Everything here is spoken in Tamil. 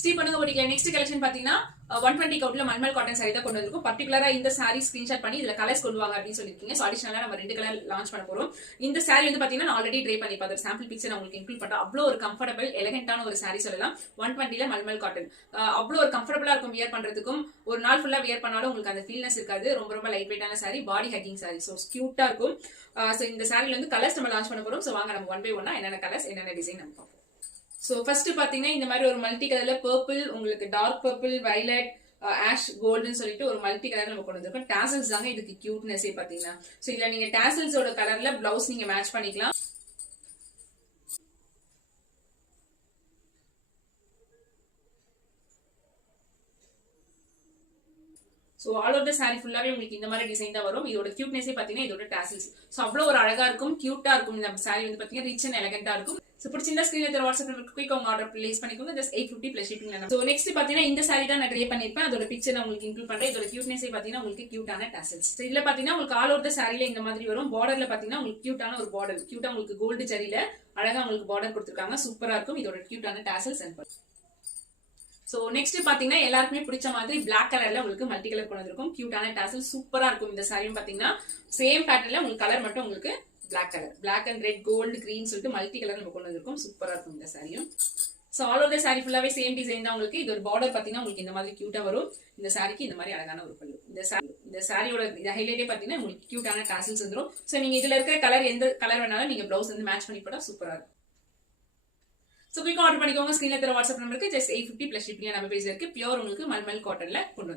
ஸ்ரீ பண்ணுங்க போட்டிக்கல நெக்ஸ்ட் கலெக்ஷன் பாத்தீங்கன்னா 120 கவுட்ல மல்மல் காட்டன் சாரி தான் கொண்டு வந்திருக்கும். பர்டிகுலரா இந்த சாரி ஸ்கிரீன்ஷாட் பண்ணி இதுல கலர்ஸ் கொண்டு வாங்க அப்படின்னு சொல்லிருக்கீங்க. சோ அடிஷனலா நம்ம 2 கலர் லான்ச் பண்ண போறோம். இந்த சாரி வந்து பாத்தீங்கன்னா ஆல்ரெடி ட்ரை பண்ணி பார்த்தா சாம்பிள் பிக்சர் உங்களுக்கு இன்க்ளூட் பண்ணா அவ்வளவு ஒரு கம்ஃபர்டபிள் எலிகென்ட்டான ஒரு சாரி சொல்லலாம். 120ல மல்மல் காட்டன் அவ்வளவு ஒரு கம்ஃபர்டபிளா இருக்கும் வியர் பண்றதுக்கும். ஒரு நாள் ஃபுல்லா வியர் பண்ணாலும் உங்களுக்கு அந்த ஃபீல்னஸ் இருக்காது. ரொம்ப ரொம்ப லைட் வெயிட்டான சாரி, பாடி ஹக்கிங் சாரி, சோ கியூட்டா இருக்கும். சோ இந்த சாரில வந்து கலர்ஸ் நம்ம லான்ச் பண்ண போறோம். சோ வாங்க நம்ம ஒன் பை ஒன்னா என்னென்ன கலர்ஸ் என்னென்ன டிசைன் நம்ம பார்ப்போம். சோ ஃபர்ஸ்ட் பாத்தீங்கன்னா இந்த மாதிரி ஒரு மல்டி கலர்ல பர்பிள், உங்களுக்கு டார்க் பர்பிள், வயலட், ஆஷ் கோல்டுன்னு சொல்லிட்டு ஒரு மல்டி கலர் நம்ம கொண்டு வந்திருக்கோம். டாசல்ஸ் தாங்க இதுக்கு கியூட்னஸே பாத்தீங்கன்னா. சோ இதுல நீங்க டாசல்ஸோட கலர்ல பிளவுஸ் நீங்க மேட்ச் பண்ணிக்கலாம். So all over the sari ஃபுல்லாவே உங்களுக்கு இந்த மாதிரி டிசைன் தான் வரும். இதோட கியூட்னஸே பாத்தீங்கன்னா இதோட டாசல்ஸ். சோ அவ்வளவு ஒரு அழகா இருக்கும், கியூட்டா இருக்கும். இந்த சாரி வந்து பாத்தீங்கன்னா ரிச் அண்ட் எலிகென்ட்டா இருக்கும். சோ பிடிச்சிருந்தா ஸ்கிரீன்ல தெரிய வாட்ஸ்அப் நம்பருக்கு குயிக் உங்க ஆர்டர் பிளேஸ் பண்ணிக்கோங்க. Just 850 plus shipping. So next பாத்தீங்கன்னா இந்த சாரி தான் நான் ட்ரை பண்ணிருப்பேன். அதோட பிக்சர் நான் உங்களுக்கு இன்க்ளூட் பண்றேன். இதோட கியூட்னஸே பாத்தீங்கன்னா உங்களுக்கு கியூட்டான டாசல்ஸ். சோ இதுல பாத்தீங்கன்னா உங்களுக்கு ஆல் ஓவர் தி சாரில இந்த மாதிரி வரும். பார்டர்ல பாத்தீங்கன்னா உங்களுக்கு கியூட்டான ஒரு பார்டர், கியூட்டா உங்களுக்கு கோல்டு ஜரியில அழகா உங்களுக்கு பார்டர் கொடுத்திருக்காங்க. சூப்பரா இருக்கும். இதோட கியூட்டான tassels and pearl. So next பாத்தீங்கன்னா எல்லாருக்குமே பிடிச்ச மாதிரி பிளாக் கலர்ல உங்களுக்கு மல்டி கலர் கொண்டு வந்திருக்கும். கியூட்டான டாசல் சூப்பரா இருக்கும். இந்த சாரியும் பாத்தீங்கன்னா சேம் பேட்டர்ன்ல உங்களுக்கு கலர் மட்டும் உங்களுக்கு black colour, black and red, gold, green சொல்லிட்டு மல்டி கலர் நம்ம கொண்டு வந்திருக்கோம். சூப்பரா இருக்கும் இந்த சாரியும். So all over the sari ஃபுல்லாவே சேம் டிசைன் தான் உங்களுக்கு. இது ஒரு பார்டர் பாத்தீங்கன்னா உங்களுக்கு இந்த மாதிரி கியூட்டா வரும். இந்த சாரிக்கு இந்த மாதிரி அழகான ஒரு பல்லு. இந்த சாரியோட ஹைலைட்டே பாத்தீங்கன்னா உங்களுக்கு கியூட்டான டாசல்ஸ் வந்துரும். சோ நீங்க இதுல இருக்கிற கலர் எந்த கலர் வேணாலும் நீங்க பிளவுஸ் வந்து மேட்ச் பண்ணி போட்டா சூப்பரா இருக்கும். சோ குயிக் ஆர்டர் பண்ணிக்கோங்க. ஸ்கிரீன்ல தெரிய வாட்ஸ்அப் நம்பருக்கு ஜஸ்ட் 850 பிளஸ் ஷிப்பிங் நம்ம பேஜ் இருக்கு. பியூர் உங்களுக்கு மல்மல் காட்டன்ல கொண்டு